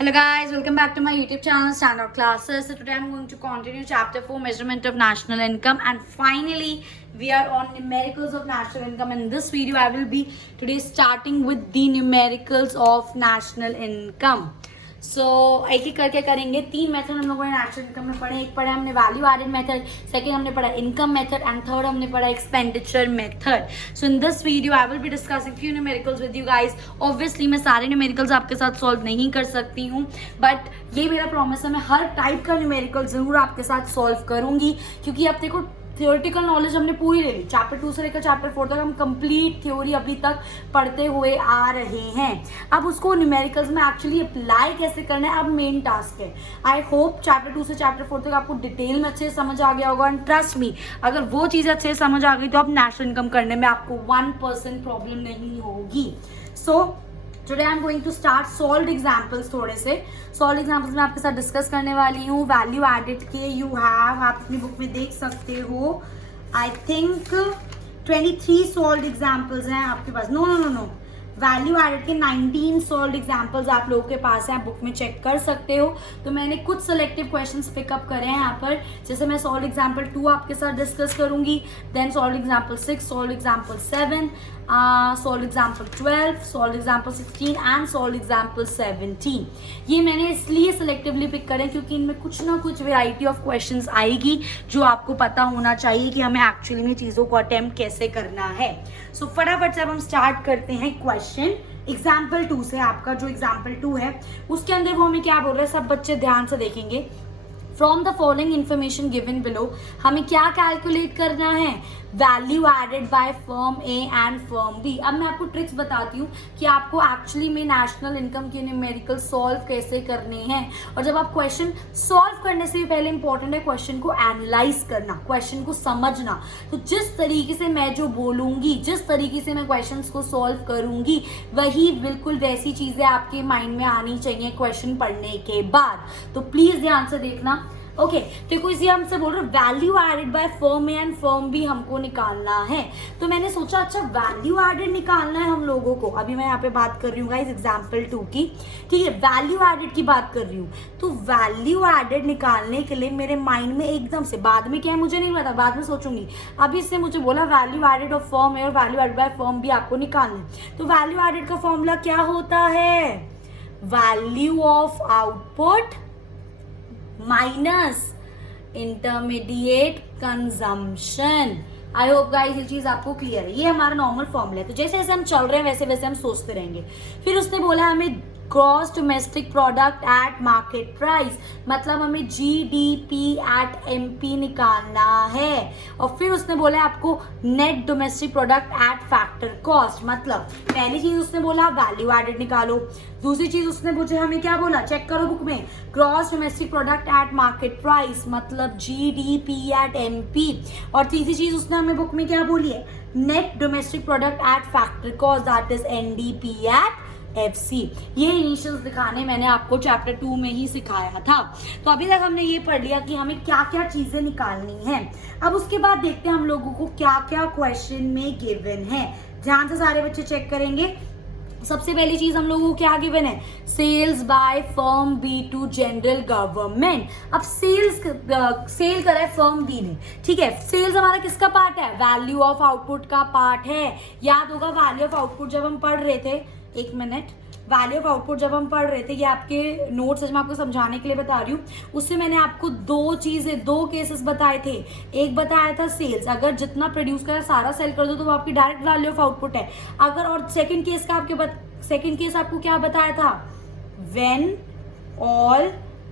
Hello guys, welcome back to my YouTube channel Standout Classes. So today I'm going to continue chapter 4 measurement of national income, and finally we are on numericals of national income. In this video I will be today starting with the numericals of national income. सो एक एक करके करेंगे. 3 method हम लोगों ने national income में पढ़े. एक पढ़ा हमने वैल्यू एडेड मेथड, सेकंड हमने पढ़ा इनकम मेथड एंड थर्ड हमने पढ़ा expenditure method. So in this video I will be discussing few numericals with you guys. Obviously मैं सारे न्यूमेरिकल्स आपके साथ सॉल्व नहीं कर सकती हूँ, बट ये मेरा प्रॉमिस है मैं हर टाइप का न्यूमेरिकल जरूर आपके साथ सॉल्व करूंगी, क्योंकि अब देखो थियोरेटिकल नॉलेज हमने पूरी ले ली. चैप्टर 2 से लेकर चैप्टर 4 तक हम कंप्लीट थ्योरी अभी तक पढ़ते हुए आ रहे हैं. अब उसको न्यूमेरिकल्स में एक्चुअली अप्लाई कैसे करना है अब मेन टास्क है. आई होप चैप्टर 2 से चैप्टर 4 तक आपको डिटेल में अच्छे से समझ आ गया होगा. एंड ट्रस्ट मी, अगर वो चीज़ अच्छे से समझ आ गई तो अब नेशनल इनकम करने में आपको 1% प्रॉब्लम नहीं होगी. So today I am going to start solved examples. थोड़े से सॉल्व्ड एग्जाम्पल्स मैं आपके साथ डिस्कस करने वाली हूँ. वैल्यू एडेड के यू हैव, आप अपनी बुक में देख सकते हो, आई थिंक 23 सॉल्व्ड एग्जाम्पल्स हैं आपके पास. नो वैल्यू एडेड के 19 सॉल्व्ड एग्जाम्पल्स आप लोगों के पास हैं, आप बुक में चेक कर सकते हो. तो मैंने कुछ सिलेक्टिव क्वेश्चंस पिकअप करे हैं यहाँ पर. जैसे मैं सॉल्व्ड एग्जाम्पल 2 आपके साथ डिस्कस करूंगी, then solved example 6, solved example 7, solved example 12, solved example 16 and solved example 17. ये मैंने इसलिए सिलेक्टिवली पिक करें क्योंकि इनमें कुछ ना कुछ वेराइटी ऑफ क्वेश्चंस आएगी जो आपको पता होना चाहिए कि हमें एक्चुअली में चीज़ों को अटेम्प्ट कैसे करना है. सो फटाफट से अब हम स्टार्ट करते हैं क्वेश्चन एग्जाम्पल 2 से. आपका जो एग्जाम्पल 2 है उसके अंदर वो हमें क्या बोल रहा है, सब बच्चे ध्यान से देखेंगे. From the following information given below, हमें क्या कैलकुलेट करना है, value added by firm A and firm B. अब मैं आपको ट्रिक्स बताती हूँ कि आपको एक्चुअली में नेशनल इनकम के न्यूमेरिकल सॉल्व कैसे करने हैं. और जब आप क्वेश्चन सॉल्व करने से भी पहले इंपॉर्टेंट है क्वेश्चन को एनालाइज करना, क्वेश्चन को समझना. तो जिस तरीके से मैं जो बोलूँगी, जिस तरीके से मैं क्वेश्चन को सॉल्व करूँगी, वही बिल्कुल वैसी चीज़ें आपके माइंड में आनी चाहिए क्वेश्चन पढ़ने के बाद. तो प्लीज़ ध्यान से देखना. ओके, देखो इसी हमसे बोल रहे value added by firm A and firm B हमको निकालना है. तो मैंने सोचा अच्छा वैल्यू एडेड निकालना है हम लोगों को. अभी मैं यहाँ पे बात कर रही हूँ गाइस एग्जांपल 2 की, ठीक है, वैल्यू एडेड की बात कर रही हूँ. तो वैल्यू एडेड निकालने के लिए मेरे माइंड में एकदम से, बाद में क्या है मुझे नहीं पता, बाद में सोचूंगी. अभी इसने मुझे बोला value added of firm A और value added by firm B आपको निकालना है. तो वैल्यू एडेड का फॉर्मूला क्या होता है, value of output minus intermediate consumption. I hope guys ये चीज आपको क्लियर है. ये हमारा नॉर्मल फॉर्मूला है. तो जैसे जैसे हम चल रहे हैं वैसे वैसे हम सोचते रहेंगे. फिर उसने बोला हमें gross domestic product at market price, मतलब हमें जीडीपी एट एमपी निकालना है. और फिर उसने बोला आपको net domestic product at factor cost, मतलब पहली चीज उसने बोला वैल्यू एडेड निकालो. दूसरी चीज उसने मुझे हमें क्या बोला, चेक करो बुक में, gross domestic product at market price मतलब जीडीपी एट एमपी. और तीसरी चीज उसने हमें बुक में क्या बोली है, net domestic product at factor cost that is NDP at FC. ये इनिशियल्स दिखाने मैंने आपको चैप्टर 2 में ही सिखाया था. तो अभी तक हमने ये पढ़ लिया कि हमें क्या क्या चीजें निकालनी है. अब उसके बाद देखते हैं हम लोगों को क्या क्या क्वेश्चन में गिवन है. ध्यान से सारे बच्चे चेक करेंगे. सबसे पहली चीज हम लोगों को क्या गिवन है, sales by firm B to general government. अब सेल करा है फर्म बी ने, ठीक है. सेल्स हमारा किसका पार्ट है, वैल्यू ऑफ आउटपुट का पार्ट है. याद होगा वैल्यू ऑफ आउटपुट जब हम पढ़ रहे थे, एक मिनट, वैल्यू ऑफ आउटपुट जब हम पढ़ रहे थे, ये आपके नोट्स मैं आपको समझाने के लिए बता रही हूँ. उससे मैंने आपको दो केसेस बताए थे. एक बताया था सेल्स, अगर जितना प्रोड्यूस करा सारा सेल कर दो तो वो आपकी डायरेक्ट वैल्यू ऑफ आउटपुट है. अगर और सेकंड केस आपको क्या बताया था, when all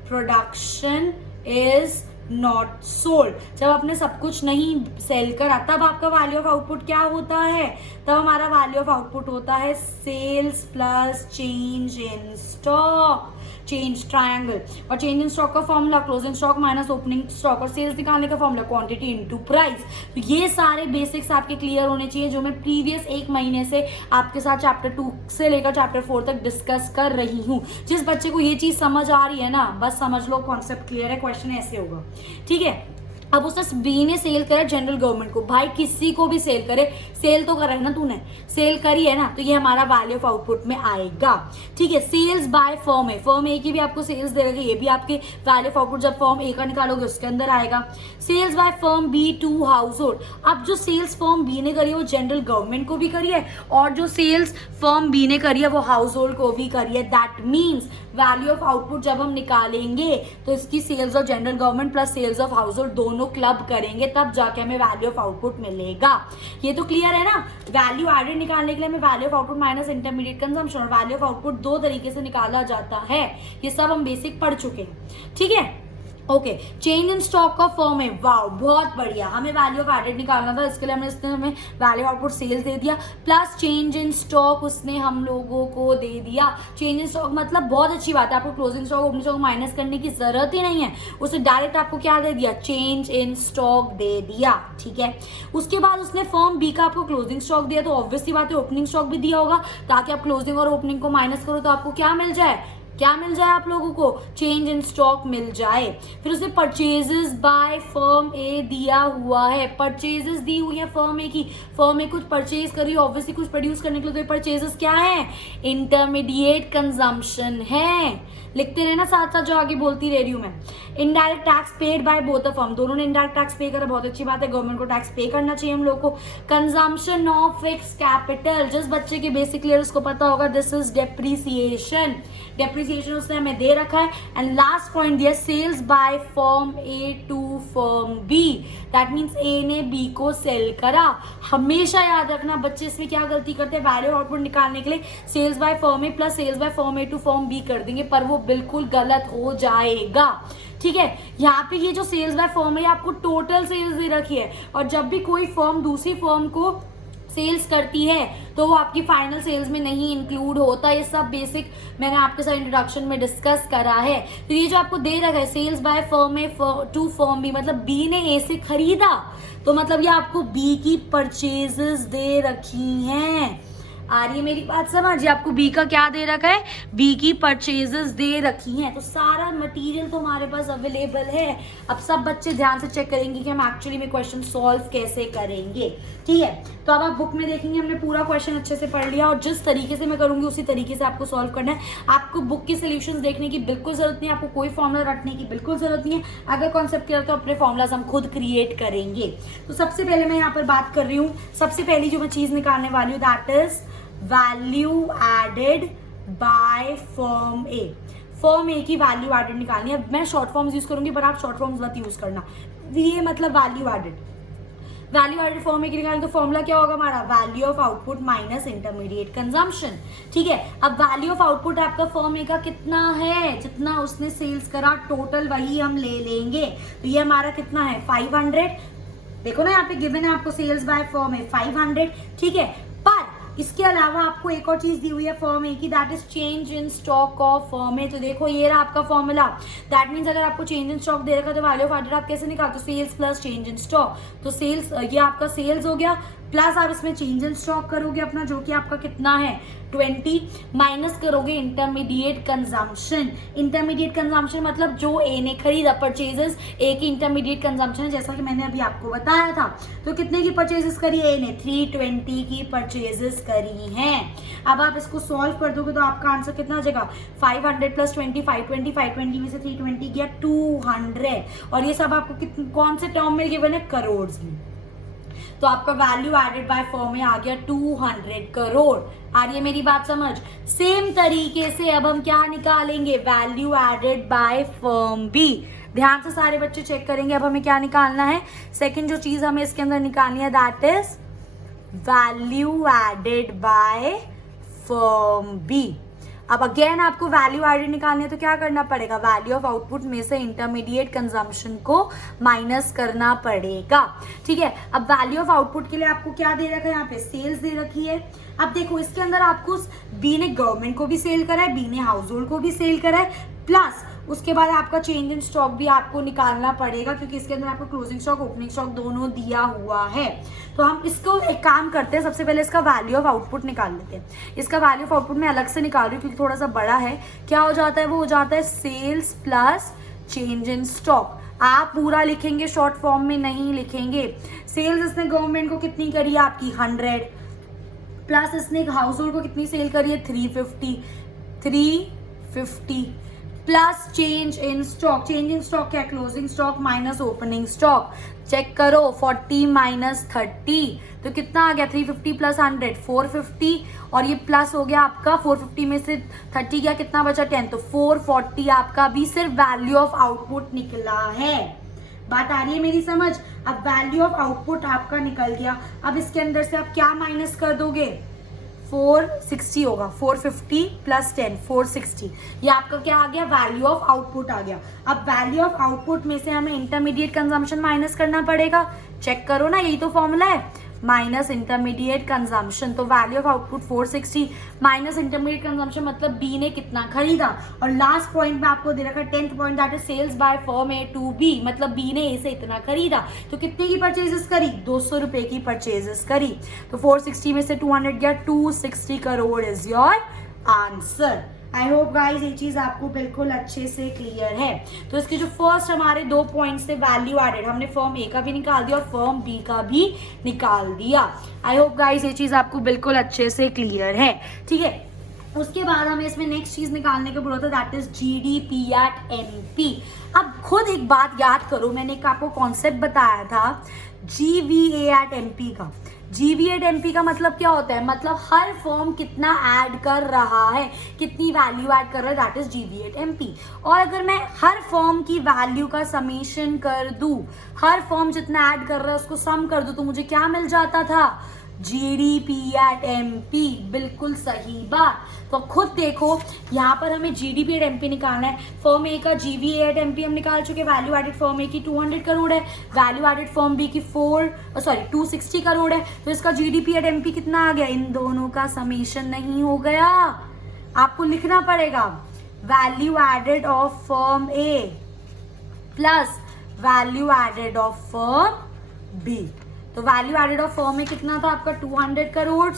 production is not sold, जब आपने सब कुछ नहीं सेल करा तब आपका वैल्यू ऑफ आउटपुट क्या होता है, तब हमारा वैल्यू ऑफ आउटपुट होता है sales plus change in stock, change triangle. और चेंज इन स्टॉक का formula closing stock minus opening stock, और सेल्स निकालने का फॉर्मूला क्वांटिटी इनटू प्राइस. तो ये सारे बेसिक्स आपके क्लियर होने चाहिए जो मैं प्रीवियस एक महीने से आपके साथ चैप्टर 2 से लेकर चैप्टर 4 तक डिस्कस कर रही हूँ. जिस बच्चे को ये चीज समझ आ रही है ना, बस समझ लो कॉन्सेप्ट क्लियर है, क्वेश्चन ऐसे होगा, ठीक है. अब उसने बी ने सेल करा जनरल गवर्नमेंट को, भाई किसी को भी सेल करे, सेल तो करा है ना तूने, सेल करी है ना, तो ये हमारा वैल्यू ऑफ आउटपुट में आएगा। ठीक है, sales by firm A, firm A की भी आपको सेल्स दे रखी है, ये भी आपके वैल्यू ऑफ आउटपुट जब फर्म ए का निकालोगे उसके अंदर आएगा। Sales by firm B to household, अब जो सेल्स फर्म बी ने करी है वो जनरल गवर्नमेंट को भी करी है और जो सेल्स फर्म बी ने करी है वो हाउस होल्ड को भी करी है। That means value of output जब हम निकालेंगे तो इसकी sales of general government plus sales of household दोनों क्लब करेंगे, तब जाके हमें वैल्यू ऑफ आउटपुट मिलेगा। ये तो क्लियर है ना। वैल्यू एडेड निकालने के लिए हमें value of output minus intermediate consumption और वैल्यू ऑफ आउटपुट दो तरीके से निकाला जाता है, ये सब हम बेसिक पढ़ चुके हैं। ठीक है, okay, change in stock of firm है, वाओ बहुत बढ़िया, हमें वैल्यू ऑफ एडेड निकालना था, इसके लिए इसने हमें वैल्यू ऑफ आउटपुट सेल्स दे दिया प्लस चेंज इन स्टॉक उसने हम लोगों को दे दिया। चेंज इन स्टॉक मतलब बहुत अच्छी बात है, आपको closing stock opening stock minus करने की जरूरत ही नहीं है, उसने डायरेक्ट आपको क्या दे दिया, चेंज इन स्टॉक दे दिया। ठीक है, उसके बाद उसने फर्म बी का आपको क्लोजिंग स्टॉक दिया, तो ऑब्वियसली बात है ओपनिंग स्टॉक भी दिया होगा, ताकि आप क्लोजिंग और ओपनिंग को माइनस करो तो आपको क्या मिल जाए, क्या मिल जाए आप लोगों को, चेंज इन स्टॉक मिल जाए। फिर उसने परचेजेस बाय फर्म ए दिया हुआ है, परचेजेस दी हुई है फर्म ए की, फर्म ए कुछ परचेज कर रही है ऑब्वियसली कुछ प्रोड्यूस करने के लिए, तो परचेजेस क्या है, इंटरमीडिएट कंजम्पशन है, लिखते रहना साथ साथ जो आगे बोलती रह रही हूं मैं। Indirect tax paid by both the firm, दोनों ने इनडायरेक्ट टैक्स पे करा, बहुत अच्छी बात है, गवर्नमेंट को टैक्स पे करना चाहिए हम लोग को। कंजम्पशन ऑफ फिक्स कैपिटल, जिस बच्चे के बेसिक क्लियर उसको पता होगा, दिस इज डेप्रिसिएशन, डेप्रिसिएशन उसने हमें दे रखा है। एंड लास्ट पॉइंट दिया sales by firm A to firm B, that means A ने बी को सेल करा। हमेशा याद रखना बच्चे इसमें क्या गलती करते हैं, वैल्यू आउटपुट निकालने के लिए sales by firm A plus sales by firm A to firm B कर देंगे, पर वो बिल्कुल गलत हो जाएगा। ठीक है, यहाँ पे ये जो सेल्स बाय फर्म है आपको टोटल सेल्स दे रखी है, और जब भी कोई फर्म दूसरी फर्म को सेल्स करती है तो वो आपकी फाइनल सेल्स में नहीं इंक्लूड होता, ये सब बेसिक मैंने आपके साथ इंट्रोडक्शन में डिस्कस करा है। तो ये जो आपको दे रखा है sales by firm A to firm B, मतलब बी ने ए से खरीदा, तो मतलब ये आपको बी की परचेजेस दे रखी हैं। आ रही है मेरी बात समझ, आपको बी का क्या दे रखा है, बी की परचेजेस दे रखी हैं, तो सारा मटेरियल तो हमारे पास अवेलेबल है। अब सब बच्चे ध्यान से चेक करेंगे कि हम एक्चुअली में क्वेश्चन सॉल्व कैसे करेंगे। ठीक है, तो अब आप बुक में देखेंगे हमने पूरा क्वेश्चन अच्छे से पढ़ लिया, और जिस तरीके से मैं करूंगी उसी तरीके से आपको सॉल्व करना है। आपको बुक के सोल्यूशंस देखने की बिल्कुल जरूरत नहीं है, आपको कोई फॉर्मूला रटने की बिल्कुल जरूरत नहीं है, अगर कॉन्सेप्ट क्लियर तो अपने फॉर्मूलाज हम खुद क्रिएट करेंगे। तो सबसे पहले मैं यहाँ पर बात कर रही हूँ, सबसे पहली जो मैं चीज निकालने वाली हूँ that is value added by firm A. Firm A की वैल्यू एडेड निकालनी है, मैं शॉर्ट फॉर्म्स यूज करूंगी पर आप शॉर्ट फॉर्म्स मत यूज करना, ये मतलब value added, value added form A की निकालनी, तो फॉर्मूला क्या होगा हमारा, value of output minus intermediate consumption. ठीक है, अब वैल्यू ऑफ आउटपुट आपका फर्म ए का कितना है, जितना उसने सेल्स करा टोटल वही हम ले लेंगे, तो ये हमारा कितना है 500, देखो ना यहाँ पे गिवन है आपको सेल्स बाय फर्म ए 500। ठीक है, पर इसके अलावा आपको एक और चीज दी हुई है फर्म ए की, that is change in stock of firm A. तो देखो ये रहा आपका फॉर्मूला, दैट मीन्स अगर आपको चेंज इन स्टॉक दे रखा तो वैल्यू ऑफ एडेड आप कैसे निकालते हो, sales plus change in stock, तो सेल्स ये आपका सेल्स हो गया, प्लस आप इसमें चेंज इन स्टॉक करोगे अपना जो कि आपका कितना है 20, माइनस करोगे इंटरमीडिएट कंजम्पशन। इंटरमीडिएट कंजम्पशन मतलब जो ए ने खरीदा, परचेजेस ए की इंटरमीडिएट कंजम्पशन है, जैसा कि मैंने अभी आपको बताया था। तो कितने की परचेजेस करी ए ने, 320 की परचेजेस करी हैं। अब आप इसको सॉल्व कर दोगे तो आपका आंसर कितना आ जाएगा, 500 प्लस 20, 520, 520 में से 320 गया 200, और ये सब आपको कौन से टर्म में गिवन है, करोड़ में। तो आपका वैल्यू एडेड बाय फर्म में आ गया 200 करोड़। आ रही है मेरी बात समझ। सेम तरीके से अब हम क्या निकालेंगे, value added by firm B. ध्यान से सारे बच्चे चेक करेंगे। अब हमें क्या निकालना है, सेकंड जो चीज हमें इसके अंदर निकालनी है that is value added by firm B. अब अगेन आपको वैल्यू एडेड निकालनी है तो क्या करना पड़ेगा, वैल्यू ऑफ आउटपुट में से इंटरमीडिएट कंजम्पशन को माइनस करना पड़ेगा। ठीक है, अब वैल्यू ऑफ आउटपुट के लिए आपको क्या दे रखा है, यहाँ पे सेल्स दे रखी है। अब देखो इसके अंदर आपको बी ने गवर्नमेंट को भी सेल करा है, बी ने हाउस होल्ड को भी सेल करा है, प्लस उसके बाद आपका चेंज इन स्टॉक भी आपको निकालना पड़ेगा क्योंकि इसके अंदर आपको क्लोजिंग स्टॉक ओपनिंग स्टॉक दोनों दिया हुआ है। तो हम इसको एक काम करते हैं, सबसे पहले इसका वैल्यू ऑफ आउटपुट निकाल लेते हैं। इसका वैल्यू ऑफ आउटपुट मैं अलग से निकाल रही हूँ क्योंकि थोड़ा सा बड़ा है। क्या हो जाता है, वो हो जाता है sales plus change in stock. आप पूरा लिखेंगे, शॉर्ट फॉर्म में नहीं लिखेंगे। सेल्स इसने गवर्नमेंट को कितनी करी है आपकी 100, प्लस इसने हाउस होल्ड को कितनी सेल करी है 350 plus change in stock. Change in stock क्या, closing stock minus opening stock. Check करो 40 माइनस 30 तो कितना आ गया 350 प्लस 100 450, और ये प्लस हो गया आपका 450 में से 30 गया, कितना बचा 10, तो 440 आपका भी सिर्फ वैल्यू ऑफ आउटपुट निकला है। बात आ रही है मेरी समझ। अब वैल्यू ऑफ आउटपुट आपका निकल गया, अब इसके अंदर से आप क्या माइनस कर दोगे 460 होगा, 450 प्लस 10 460, ये आपका क्या आ गया वैल्यू ऑफ आउटपुट आ गया। अब वैल्यू ऑफ आउटपुट में से हमें इंटरमीडिएट कंजम्पशन माइनस करना पड़ेगा। चेक करो ना, यही तो फॉर्मूला है, माइनस इंटरमीडिएट कंजम्पशन। तो value of output 460 minus intermediate consumption मतलब बी ने कितना खरीदा। और लास्ट पॉइंट में आपको दे रखा है 10th point, that is sales by firm A to B, मतलब बी ने ए से इतना खरीदा। तो कितने की परचेजेस करी 200 रुपए की परचेजेस करी। तो 460 में से 200 गया, 260 crore is your answer. I hope guys ये चीज आपको बिल्कुल अच्छे से क्लियर है। तो इसके जो फर्स्ट हमारे 2 पॉइंट्स थे वैल्यू एडेड, हमने फर्म ए का भी निकाल दिया और फर्म बी का भी निकाल दिया। आई होप गाइज ये चीज आपको बिल्कुल अच्छे से क्लियर है, ठीक है। उसके बाद हमें इसमें नेक्स्ट चीज निकालने की जरूरत है, that is GDP at MP. अब खुद एक बात याद करो, मैंने एक आपको कॉन्सेप्ट बताया था जीवीए एट एमपी का। जीवीए एट एमपी का मतलब क्या होता है, मतलब हर फर्म कितना ऐड कर रहा है, कितनी वैल्यू ऐड कर रहा है, that is GVA eight MP. और अगर मैं हर फर्म की वैल्यू का समीशन कर दूं, हर फर्म जितना ऐड कर रहा है उसको सम कर दूं, तो मुझे क्या मिल जाता था जीडीपी एट एमपी। बिल्कुल सही बात। तो खुद देखो यहाँ पर हमें जीडीपी एट एमपी निकालना है। फर्म ए का जीवीए एट एमपी हम निकाल चुके, वैल्यू एडेड फर्म ए की 200 करोड़ है, वैल्यू एडेड फर्म बी की 260 करोड़ है। तो इसका जीडीपी एट एमपी कितना आ गया, इन दोनों का समीशन नहीं हो गया, आपको लिखना पड़ेगा value added of firm A plus value added of firm B. तो वैल्यू एडेड ऑफ फर्म में कितना था आपका 200 करोड़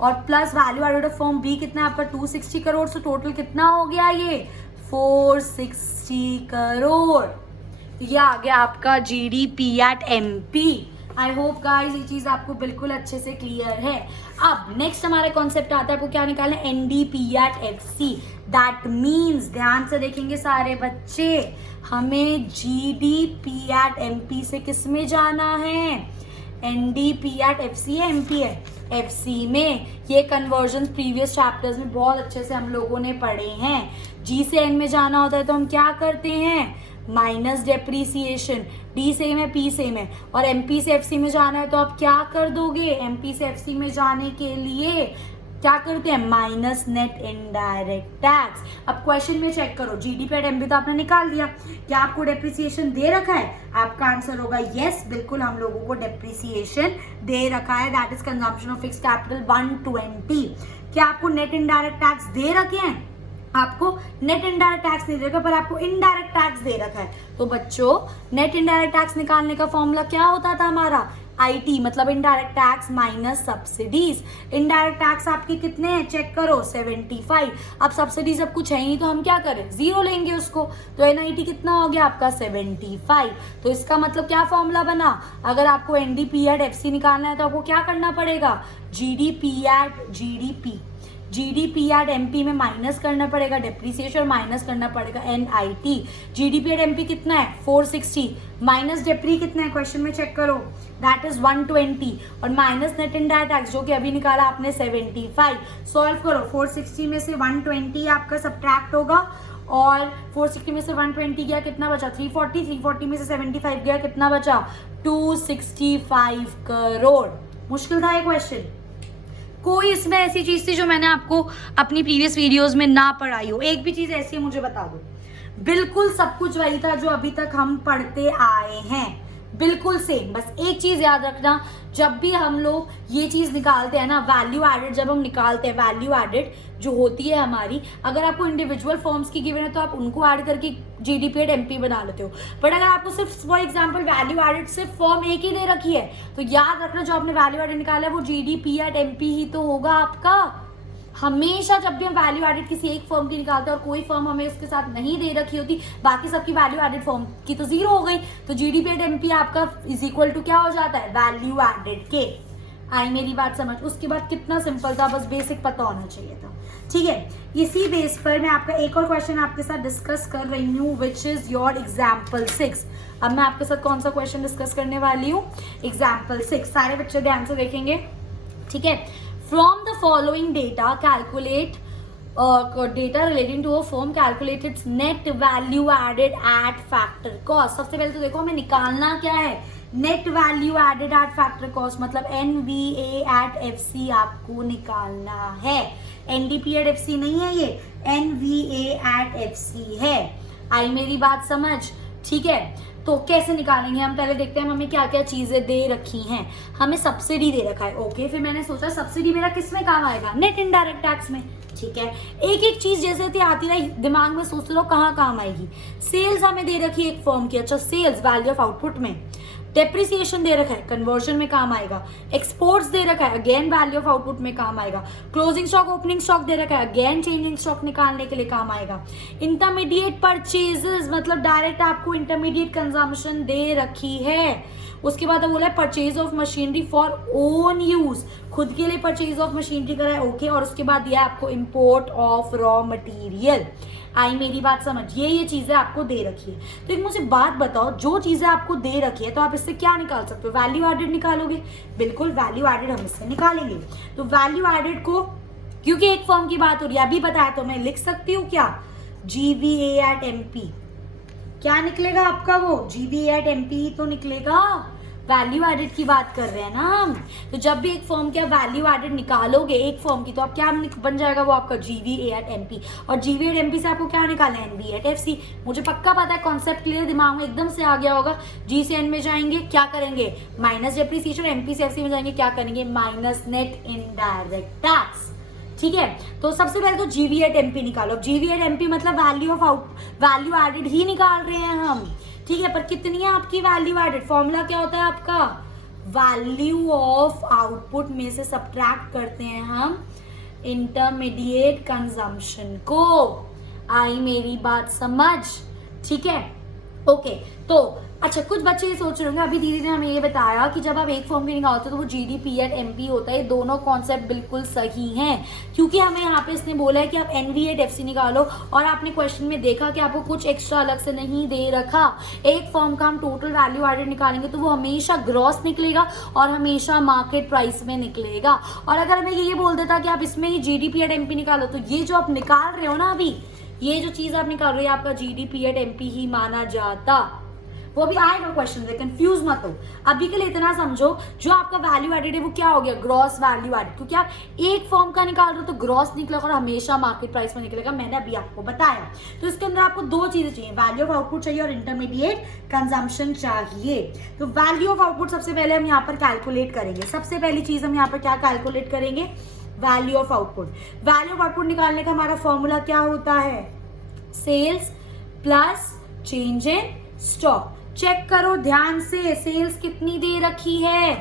और plus value added of firm B कितना आपका 260 करोड़। तो टोटल कितना हो गया ये 460 करोड़। तो ये आ गया आपका GDP at MP. I hope guys ये चीज आपको बिल्कुल अच्छे से क्लियर है। अब नेक्स्ट हमारा कॉन्सेप्ट आता है, आपको क्या निकालना है NDP at FC. That means ध्यान से देखेंगे सारे बच्चे, हमें जीडीपी एट एमपी से किस में जाना है, एनडीपी एट एफसी है एमपी है एफसी में। ये कन्वर्जन प्रीवियस चैप्टर्स में बहुत अच्छे से हम लोगों ने पढ़े हैं। जी से एन में जाना होता है तो हम क्या करते हैं माइनस डेप्रीसिएशन, डी सेम है पी सेम है, और एमपी से एफसी में जाना है तो आप क्या कर दोगे, एमपी से एफसी में जाने के लिए क्या करते हैं माइनस नेट इनडायरेक्ट टैक्स। अब क्वेश्चन में चेक करो जीडीपी एट एमपी तो आपने निकाल दिया, क्या आपको डेप्रिसिएशन दे रखा है, आपका आंसर होगा यस, बिल्कुल हम लोगों को डेप्रिसिएशन दे रखा है, that is consumption of fixed capital 120। क्या आपको नेट इनडायरेक्ट टैक्स दे रखे हैं, आपको नेट इनडायरेक्ट टैक्स नहीं दे रखा पर आपको इनडायरेक्ट टैक्स दे रखा है। तो बच्चों नेट इनडायरेक्ट टैक्स निकालने का फॉर्मूला क्या होता था हमारा आईटी, मतलब indirect tax minus subsidies. Indirect tax आपके कितने हैं चेक करो 75। अब सब्सिडीज अब कुछ है ही तो हम क्या करें जीरो लेंगे उसको, तो एनआईटी कितना हो गया आपका 75। तो इसका मतलब क्या फॉर्मूला बना, अगर आपको एनडीपी एट एफसी निकालना है तो आपको क्या करना पड़ेगा जीडीपी एट एमपी में माइनस करना पड़ेगा डेप्रीसिएशन, माइनस करना पड़ेगा एनआईटी। जीडीपी एट एमपी कितना है 460 माइनस डेप्री कितना है क्वेश्चन में चेक करो दैट इज 120 और माइनस नेट इनडायरेक्ट टैक्स जो कि अभी निकाला आपने 75। सॉल्व करो 460 में से 120 आपका सब्ट्रैक्ट होगा और 460 में से 120 गया कितना बचा 340 में से 75 गया कितना बचा 265 करोड़। मुश्किल था ये क्वेश्चन, कोई इसमें ऐसी चीज थी जो मैंने आपको अपनी प्रीवियस वीडियोस में ना पढ़ाई हो, एक भी चीज ऐसी है मुझे बता दो। बिल्कुल सब कुछ वही था जो अभी तक हम पढ़ते आए हैं, बिल्कुल सेम। बस एक चीज याद रखना, जब भी हम लोग ये चीज निकालते हैं ना वैल्यू एडेड, जब हम निकालते हैं वैल्यू एडेड जो होती है हमारी, अगर आपको इंडिविजुअल फॉर्म्स की गिवन है तो आप उनको ऐड करके जीडीपी एट एमपी बना लेते हो, बट अगर आपको सिर्फ फॉर एग्जांपल वैल्यू एडेड सिर्फ फॉर्म एक ही दे रखी है तो याद रखना जो आपने वैल्यू एडेड निकाला है वो जीडीपी एट एमपी ही तो होगा आपका। हमेशा जब भी हम वैल्यू एडेड किसी एक फर्म की निकालते हैं और कोई फर्म हमें उसके साथ नहीं दे रखी होती, बाकी सबकी वैल्यू एडेड फर्म की तो जीरो हो गई, तो जीडीपी एट एमपी आपका इज इक्वल टू क्या हो जाता है, वैल्यू एडेड के। आई मेरी बात समझ? उसके बाद कितना सिंपल था, बस बेसिक पता होना चाहिए था। ठीक है, इसी बेस पर मैं आपका एक और क्वेश्चन आपके साथ डिस्कस कर रही हूँ, विच इज योर एग्जाम्पल 6। अब मैं आपके साथ कौन सा क्वेश्चन डिस्कस करने वाली हूँ, एग्जाम्पल 6। सारे बच्चे ध्यान से देखेंगे, ठीक है। From the following data calculate data relating to a firm, calculate its net value added at factor cost. सबसे पहले तो देखो हमें निकालना क्या है, net value added at factor cost, मतलब NVA एट FC आपको निकालना है। NDP एट FC नहीं है, ये NVA एट FC है। आई मेरी बात समझ? ठीक है, तो कैसे निकालेंगे हम, पहले देखते हैं हमें क्या क्या चीजें दे रखी हैं। हमें सब्सिडी दे रखा है, ओके। फिर मैंने सोचा सब्सिडी मेरा किस में काम आएगा, नेट इनडायरेक्ट टैक्स में। ठीक है, एक एक चीज जैसे आती रही दिमाग में, सोचते रहो कहाँ काम आएगी। सेल्स हमें दे रखी है एक फर्म की, अच्छा सेल्स वैल्यू ऑफ आउटपुट में। डेप्रिसिएशन दे रखा है, कन्वर्जन में काम आएगा। एक्सपोर्ट्स दे रखा है, अगेन वैल्यू ऑफ आउटपुट में काम आएगा। क्लोजिंग स्टॉक, ओपनिंग स्टॉक दे रखा है, अगेन चेंजिंग स्टॉक निकालने के लिए काम आएगा। इंटरमीडिएट परचेजेस, मतलब डायरेक्ट आपको इंटरमीडिएट कंजम्पशन दे रखी है। उसके बाद बोला है purchase of machinery for own use, खुद के लिए परचेज ऑफ मशीनरी करा है, ओके। और उसके बाद दिया है आपको इंपोर्ट ऑफ रॉ मटेरियल। आई मेरी बात समझ? ये चीजें आपको दे रखी है। तो एक मुझे बात बताओ, जो चीजें आपको दे रखी है तो आप इससे क्या निकाल सकते हो, वैल्यू एडेड निकालोगे। बिल्कुल, वैल्यू एडेड हम इससे निकालेंगे। तो वैल्यू एडेड को, क्योंकि एक फर्म की बात हो रही है, अभी बताया तो मैं लिख सकती हूँ क्या, GVA एट MP। क्या निकलेगा आपका, वो GVA एट MP तो निकलेगा। वैल्यू एडेड की बात कर रहे हैं ना हम, तो जब भी एक फर्म का वैल्यू एडेड निकालोगे एक फर्म की, तो आप क्या बन जाएगा, वो आपका GVA एट MP। और GVA एट MP से आपको क्या निकालना है, NVA एट FC। मुझे पक्का पता है, कॉन्सेप्ट क्लियर दिमाग में एकदम से आ गया होगा। G से N में जाएंगे, क्या करेंगे, माइनस डेप्रिसिएशन। MP से FC में जाएंगे, क्या करेंगे, माइनस नेट इनडायरेक्ट टैक्स। ठीक है, तो सबसे पहले तो GVA एट MP निकालो। GVA एट MP मतलब वैल्यू एडेड ही निकाल रहे हैं हम। ठीक है, पर कितनी है आपकी वैल्यू एडेड, फॉर्मूला क्या होता है आपका, वैल्यू ऑफ आउटपुट में से सब्ट्रैक्ट करते हैं हम इंटरमीडिएट कंजम्पशन को। आई मेरी बात समझ? ठीक है, ओके। तो अच्छा, कुछ बच्चे ये सोच रहे होंगे, अभी दीदी ने हमें ये बताया कि जब आप एक फॉर्म की निकालते हो तो वो GDP एट MP होता है। दोनों कॉन्सेप्ट बिल्कुल सही हैं, क्योंकि हमें यहाँ पे इसने बोला है कि आप NVA एट FC निकालो, और आपने क्वेश्चन में देखा कि आपको कुछ एक्स्ट्रा अलग से नहीं दे रखा। एक फॉर्म का हम टोटल वैल्यू एडेड निकालेंगे तो वो हमेशा ग्रॉस निकलेगा और हमेशा मार्केट प्राइस में निकलेगा। और अगर हमें ये बोल देता कि आप इसमें ही GDP एट MP निकालो, तो ये जो आप निकाल रहे हो ना अभी, ये जो चीज आप निकाल रहे हो आपका GDP एट MP ही माना जाता। वो भी आएगा क्वेश्चन में, कंफ्यूज मत हो। अभी के लिए इतना समझो, जो आपका वैल्यू एडेड है वो क्या हो गया, ग्रॉस वैल्यू एडेड, क्योंकि आप एक फॉर्म का निकाल रहे हो तो ग्रॉस निकलेगा और हमेशा मार्केट प्राइस में निकलेगा। मैंने अभी आपको बताया। तो इसके अंदर आपको दो चीजें चाहिए, वैल्यू ऑफ आउटपुट चाहिए और इंटरमीडिएट कंजम्पशन चाहिए। तो वैल्यू ऑफ आउटपुट सबसे पहले हम यहाँ पर कैलकुलेट करेंगे। सबसे पहली चीज हम यहाँ पर क्या कैलकुलेट करेंगे, value of output. Value of output निकालने का हमारा फॉर्मूला क्या होता है, sales plus change in stock. Check करो ध्यान से, सेल्स कितनी दे रखी है,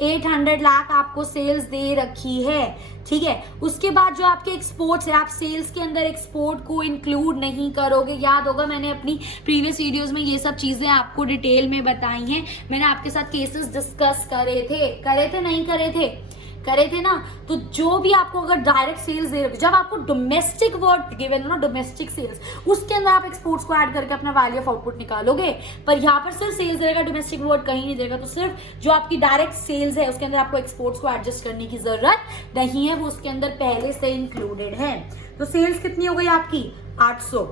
800 लाख आपको सेल्स दे रखी है। ठीक है, उसके बाद जो आपके एक्सपोर्ट्स है, आप सेल्स के अंदर एक्सपोर्ट को इंक्लूड नहीं करोगे। याद होगा मैंने अपनी प्रीवियस वीडियोस में ये सब चीजें आपको डिटेल में बताई हैं। मैंने आपके साथ केसेस डिस्कस करे थे नहीं करे थे ना। तो जो भी आपको अगर डायरेक्ट सेल्स दे रहे, जब आपको डोमेस्टिक वर्ड गिवन ना, डोमेस्टिक सेल्स, उसके अंदर आप एक्सपोर्ट्स को ऐड करके अपना वैल्यू ऑफ आउटपुट निकालोगे। पर यहाँ पर सिर्फ सेल्स देगा, डोमेस्टिक वर्ड कहीं नहीं देगा। तो सिर्फ जो आपकी डायरेक्ट सेल्स है उसके अंदर आपको एक्सपोर्ट्स को एडजस्ट करने की जरूरत नहीं है, वो उसके अंदर पहले से इंक्लूडेड है। तो सेल्स कितनी हो गई आपकी, 800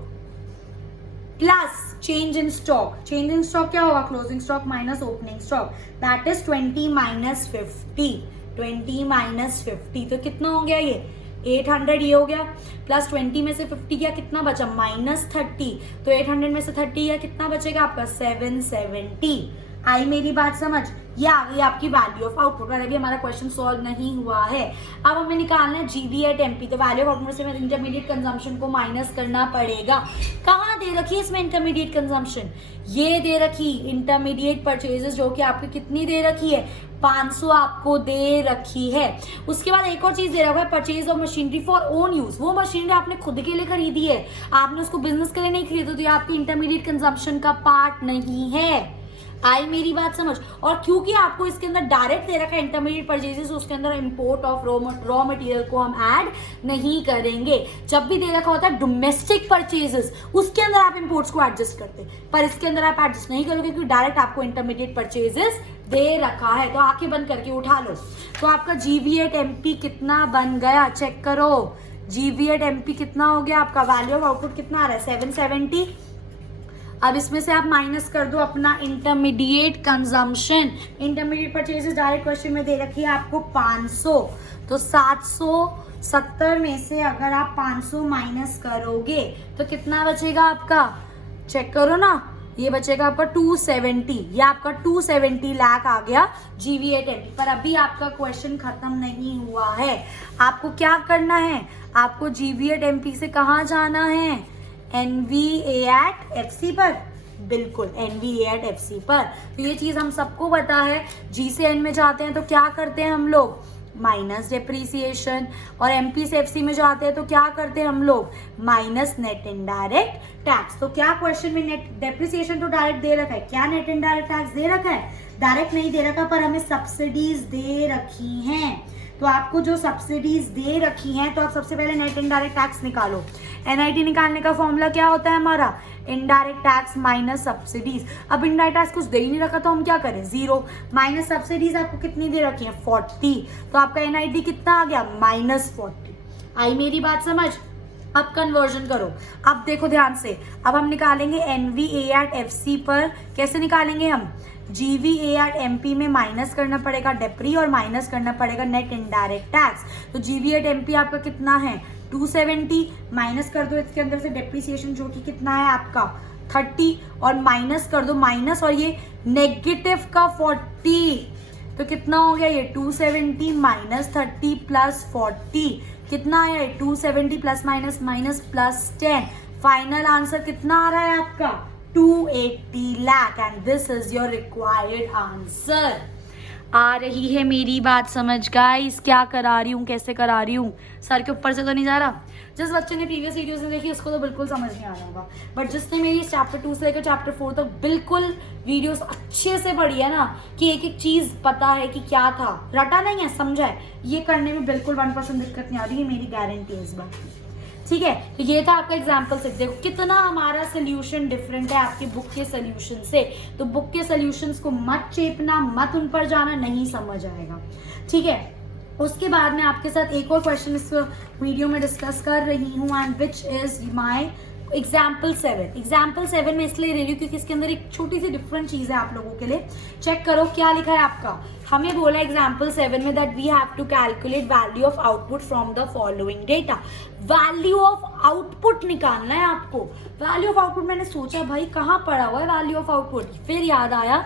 plus change in stock. Change in stock क्या होगा, closing stock minus opening stock, that is 20 minus 50। 20 minus 50 तो कितना हो गया, ये 800 ये हो गया, प्लस 20 में से 50 गया, कितना बचा, -30। तो 800 में से 30 गया, कितना बचेगा आपका, 770। आई मेरी बात समझ? ये आ गई आपकी वैल्यू ऑफ आउटपुट। अभी हमारा क्वेश्चन सॉल्व नहीं हुआ है। अब हमें निकालना है GVA एट MP। तो वैल्यू ऑफ आउटपुट से हमें इंटरमीडिएट कंजम्पशन को माइनस करना पड़ेगा। कहाँ दे रखी है इसमें इंटरमीडिएट कंजम्पशन, ये दे रखी इंटरमीडिएट परचेजेस, जो कि आपकी कितनी दे रखी है, 500 आपको दे रखी है। उसके बाद एक और चीज दे रखा है, purchase of machinery for own use. वो मशीनरी आपने खुद के लिए खरीदी है, आपने उसको बिजनेस के लिए नहीं खरीदी, तो ये आपके इंटरमीडिएट कंजम्पशन का पार्ट नहीं है। आई मेरी बात समझ। और क्योंकि आपको इसके अंदर डायरेक्ट दे रखा है इंटरमीडिएट परचेजेस, उसके अंदर इंपोर्ट ऑफ रॉ मटेरियल को हम ऐड नहीं करेंगे। जब भी दे रखा होता है डोमेस्टिक परचेजेस, उसके अंदर आप इंपोर्ट्स को एडजस्ट करते हैं, पर इसके अंदर आप एडजस्ट नहीं करोगे क्योंकि डायरेक्ट आपको इंटरमीडिएट परचेजेस दे रखा है। तो आंखें बंद करके उठा लो। तो आपका GV@, MP कितना बन गया, चेक करो। GV@, MP कितना हो गया आपका, वैल्यू ऑफ आउटपुट कितना आ रहा है, 770। अब इसमें से आप माइनस कर दो अपना intermediate consumption. Intermediate purchases direct question में दे रखी है आपको 500, तो 770 में से अगर आप 500 माइनस करोगे तो कितना बचेगा आपका, चेक करो ना, ये बचेगा आपका 270। ये आपका 270 लाख आ गया GV@, MP। पर अभी आपका क्वेश्चन खत्म नहीं हुआ है। आपको क्या करना है, आपको GV@, MP से कहाँ जाना है, NVA@ FC पर। बिल्कुल NVA@ FC पर। तो ये चीज हम सबको पता है, G से N में जाते हैं तो क्या करते हैं हम लोग, माइनस डेप्रीसिएशन, और MP से FC में जाते हैं तो क्या करते हैं हम लोग, माइनस नेट इनडायरेक्ट टैक्स। तो क्या क्वेश्चन में नेट डेप्रीसिएशन तो डायरेक्ट दे रखा है, क्या नेट इनडायरेक्ट टैक्स दे रखा है, डायरेक्ट नहीं दे रखा, पर हमें सब्सिडीज दे रखी हैं। तो आपको जो सब्सिडीज दे रखी हैं, तो आप सबसे पहले नेट इनडायरेक्ट टैक्स निकालो। NIT निकालने का फॉर्मूला क्या होता है हमारा, इनडायरेक्ट टैक्स माइनस सब्सिडीज। अब इनडायरेक्ट टैक्स कुछ दे ही नहीं रखा तो हम क्या करें, 0 माइनस सब्सिडीज आपको कितनी दे रखी है, 40। तो आपका NIT कितना आ गया, -40। आई मेरी बात समझ। अब कन्वर्जन करो। अब देखो ध्यान से, अब हम निकालेंगे NVA@ FC पर। कैसे निकालेंगे हम, GVA@ MP में माइनस करना पड़ेगा डेप्री और माइनस करना पड़ेगा नेट इनडायरेक्ट टैक्स। तो GV@, MP आपका कितना है, 270, माइनस कर दो इसके अंदर से डेप्रीसिएशन जो कि कितना है आपका 30, और माइनस कर दो माइनस और ये नेगेटिव का 40, तो कितना हो गया ये 270 माइनस 30 प्लस 40, कितना आया 270 plus minus minus plus 10। Final answer कितना आ रहा है आपका, 280 lakh. And this is your required answer. आ रही है मेरी बात समझ गाइस, क्या करा रही हूँ, कैसे करा रही हूँ, सर के ऊपर से तो नहीं जा रहा। जिस बच्चे ने प्रीवियस वीडियोस में देखी उसको तो बिल्कुल समझ नहीं आ रहा होगा, बट जिसने मेरी चैप्टर 2 से लेकर चैप्टर 4 तक बिल्कुल वीडियोस अच्छे से पढ़ी है ना, कि एक एक चीज पता है कि क्या था, रटा नहीं है, समझा है, ये करने में बिल्कुल 1% दिक्कत नहीं आ रही है, मेरी गारंटी है इस बात की। ठीक है, तो ये था आपका एग्जाम्पल से। देखो कितना हमारा सोल्यूशन डिफरेंट है आपकी बुक के सोल्यूशन से। तो बुक के सोल्यूशंस को मत चेपना, मत उन पर जाना, नहीं समझ आएगा। ठीक है, उसके बाद मैं आपके साथ एक और क्वेश्चन इस वीडियो में डिस्कस कर रही हूँ, and which is my example 7। Example 7 में इसलिए ले रही हूँ क्योंकि इसके अंदर एक छोटी सी डिफरेंट चीज़ है आप लोगों के लिए। चेक करो क्या लिखा है आपका। हमें बोला एग्जाम्पल 7 में that we have to calculate value of output from the following data. Value of output निकालना है आपको। वैल्यू ऑफ आउटपुट मैंने सोचा भाई कहाँ पड़ा हुआ है वैल्यू ऑफ आउटपुट, फिर याद आया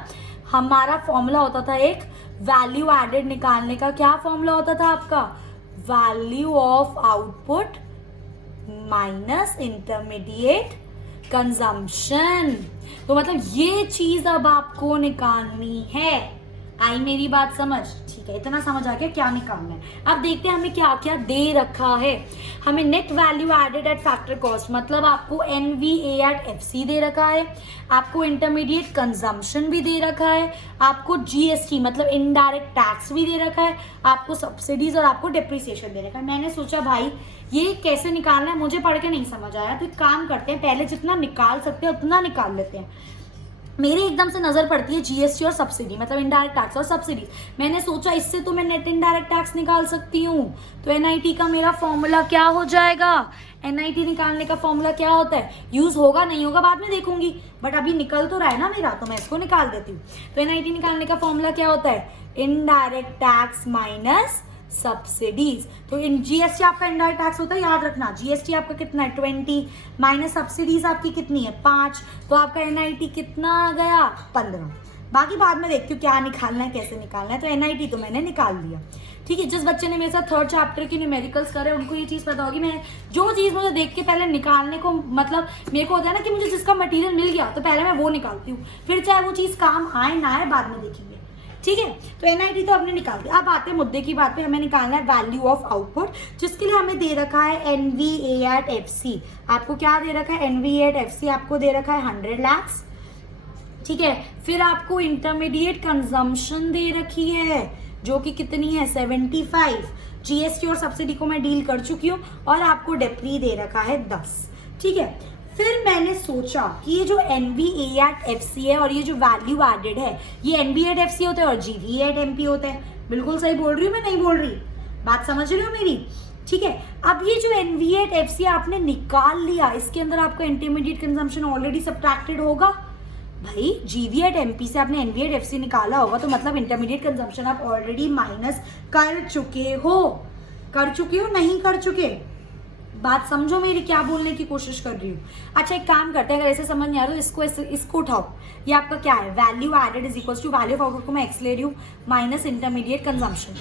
हमारा फॉर्मूला होता था एक वैल्यू एडेड निकालने का। क्या फॉर्मूला होता था आपका, value of output minus intermediate consumption. तो मतलब ये चीज अब आपको निकालनी है। आई मेरी बात समझ, ठीक है, इतना समझ आ गया क्या निकालना है। अब देखते हैं हमें क्या क्या दे रखा है। हमें net value added at factor cost, मतलब आपको NVA@ FC दे रखा है, आपको इंटरमीडिएट कंजम्पशन भी दे रखा है, आपको GST मतलब इनडायरेक्ट टैक्स भी दे रखा है, आपको सब्सिडीज और आपको डिप्रिसिएशन दे रखा है। मैंने सोचा भाई ये कैसे निकालना है, मुझे पढ़ के नहीं समझ आया, तो एक काम करते हैं पहले जितना निकाल सकते हैं उतना निकाल लेते हैं। मेरी एकदम से नजर पड़ती है GST और सब्सिडी, मतलब इनडायरेक्ट टैक्स और सब्सिडी। मैंने सोचा इससे तो मैं नेट इनडायरेक्ट टैक्स निकाल सकती हूँ। तो NIT का मेरा फॉर्मूला क्या हो जाएगा, NIT निकालने का फॉर्मूला क्या होता है, यूज होगा नहीं होगा बाद में देखूंगी, बट अभी निकल तो रहा है ना मेरा, तो मैं इसको निकाल देती हूँ। तो NIT निकालने का फॉर्मूला क्या होता है, इनडायरेक्ट टैक्स माइनस सब्सिडीज। तो इन GST आपका इनडायरेक्ट टैक्स होता है, याद रखना GST आपका कितना है 20, माइनस सब्सिडीज आपकी कितनी है 5, तो आपका NIT कितना आ गया 15। बाकी बाद में देखती हूँ क्या निकालना है कैसे निकालना है। तो NIT तो मैंने निकाल लिया। ठीक है, जिस बच्चे ने मेरे साथ 3rd चैप्टर की न्यूमेरिकल्स करे उनको ये चीज़ पता होगी, मैं जो चीज़ मुझे देख के पहले निकालने को, मतलब मेरे को होता है ना कि मुझे जिसका मटेरियल मिल गया तो पहले मैं वो निकालती हूँ, फिर चाहे वो चीज़ काम आए ना आए बाद में देखेंगे। ठीक है, तो NIT तो हमने निकाल दिया। अब आते हैं मुद्दे की बात पे, हमें निकालना है वैल्यू ऑफ आउटपुट, जिसके लिए हमें दे रखा है NV@FC। आपको क्या दे रखा है? NV@FC आपको दे रखा है 100 lakhs, ठीक है। फिर आपको इंटरमीडिएट कंजम्पशन दे रखी है जो कि कितनी है? 75। GST और सब्सिडी को मैं डील कर चुकी हूँ, और आपको डेप्री दे रखा है 10, ठीक है। फिर मैंने सोचा कि ये जो NV@FC है और ये जो वैल्यू एडेड है, ये NV@FC होता है और GV@MP होता है। बिल्कुल सही बोल रही हूँ मैं, नहीं बोल रही? बात समझ रही हो मेरी? ठीक है। अब ये जो NV@FC आपने निकाल लिया, इसके अंदर आपका इंटरमीडिएट कंजम्पशन ऑलरेडी सब्ट्रैक्टेड होगा। भाई GV@MP से आपने NV@FC निकाला होगा, तो मतलब इंटरमीडिएट कंजम्पशन आप ऑलरेडी माइनस कर चुके हो। नहीं कर चुके? बात समझो मेरी, क्या बोलने की कोशिश कर रही हूँ। अच्छा, एक काम करते हैं, अगर ऐसे समझ नहीं आ रहा तो इसको उठाओ। ये आपका क्या है? Value added is equal to value of output को मैं x ले रही हूँ माइनस इंटरमीडिएट कंजम्पशन।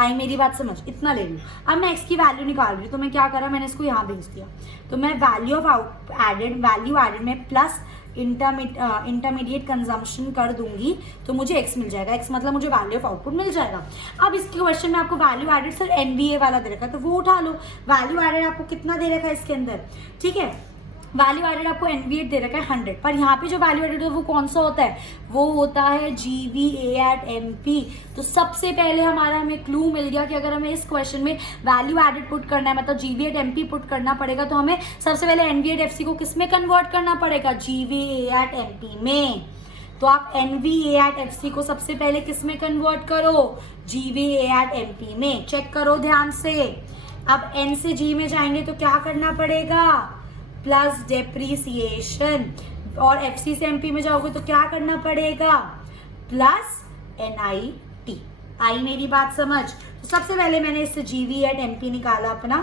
आई मेरी बात समझ? इतना ले रही हूँ। अब मैं x की वैल्यू निकाल रही हूँ, तो मैं क्या करा? मैंने इसको यहाँ भेज दिया। तो मैं वैल्यू एडेड में प्लस इंटरमीडिएट कंजम्पशन कर दूंगी, तो मुझे x मिल जाएगा। x मतलब मुझे वैल्यू ऑफ आउटपुट मिल जाएगा। अब इसके क्वेश्चन में आपको वैल्यू एडेड सर NVA वाला दे रखा है, तो वो उठा लो। वैल्यू एडेड आपको कितना दे रखा है इसके अंदर? ठीक है, वैल्यू एडेड आपको NVA दे रखा है 100, पर यहाँ पे जो वैल्यू एडेड है वो कौन सा होता है? वो होता है GVA@MP। तो सबसे पहले हमें क्लू मिल गया कि अगर हमें इस क्वेश्चन में वैल्यू एडेड पुट करना है, मतलब GV@MP पुट करना पड़ेगा, तो हमें सबसे पहले NV@FC को किस में कन्वर्ट करना पड़ेगा? GVA@MP में। तो आप NVA@FC को सबसे पहले किस में कन्वर्ट करो? GVA@MP में। चेक करो ध्यान से। अब N से G में जाएंगे तो क्या करना पड़ेगा? Plus depreciation. और FC से MP में जाओगे तो क्या करना पड़ेगा? Plus NIT। आई मेरी बात समझ? तो सबसे पहले मैंने इससे GV@MP निकाला अपना,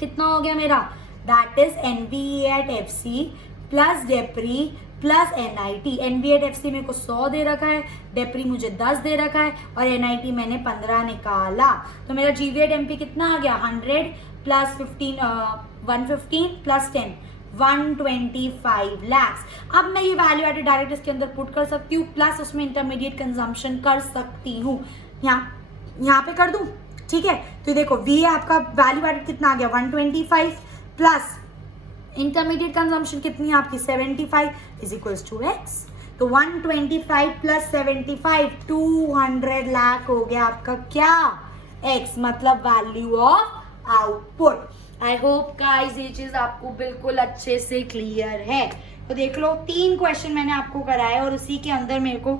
कितना हो गया मेरा? That is NVA@FC plus depre plus NIT। NV@FC मेरे को 100 दे रखा है, डेप्री मुझे 10 दे रखा है, और NIT मैंने 15 निकाला। तो मेरा GV@MP कितना आ गया? 100 प्लस 115 प्लस 10 125 lakhs। अब मैं ये वैल्यू एडेड डायरेक्ट इसके अंदर पुट कर सकती हूँ, प्लस उसमें इंटरमीडिएट कंजम्पशन कर सकती हूँ। यहाँ पे कर दूँ, ठीक है। तो देखो V आपका वैल्यू एडेड कितना आ गया? 125 प्लस इंटरमीडिएट कंजम्पशन कितनी है आपकी? 75 इज इक्वल्स टू x। तो 125 प्लस 75 200 लाख हो गया आपका क्या? x, मतलब value of output. I hope guys ये चीज आपको बिल्कुल अच्छे से क्लियर है। तो देख लो, 3 क्वेश्चन मैंने आपको कराए और उसी के अंदर मेरे को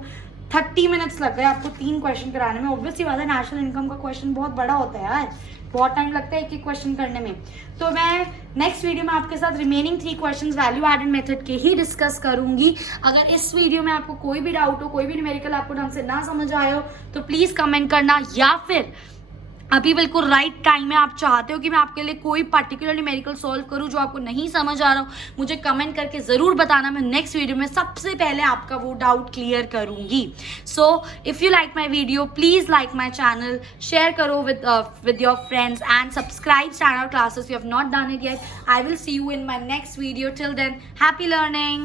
30 मिनट्स लग गए आपको 3 क्वेश्चन कराने में। ऑब्वियसली बात है, नेशनल इनकम का क्वेश्चन बहुत बड़ा होता है यार, बहुत टाइम लगता है एक एक क्वेश्चन करने में। तो मैं नेक्स्ट वीडियो में आपके साथ remaining 3 questions value added method के ही डिस्कस करूंगी। अगर इस वीडियो में आपको कोई भी डाउट हो, कोई भी न्यूमेरिकल आपको ढंग से ना समझ आए हो, तो प्लीज कमेंट करना, या फिर अभी बिल्कुल राइट टाइम है, आप चाहते हो कि मैं आपके लिए कोई पर्टिकुलर न्यूमेरिकल सॉल्व करूं जो आपको नहीं समझ आ रहा हो, मुझे कमेंट करके ज़रूर बताना। मैं नेक्स्ट वीडियो में सबसे पहले आपका वो डाउट क्लियर करूंगी। So if you like my video, please like my channel, share करो with your friends and subscribe Standout Classes. You have not done it yet. I will see you in my next video. Till then, happy learning.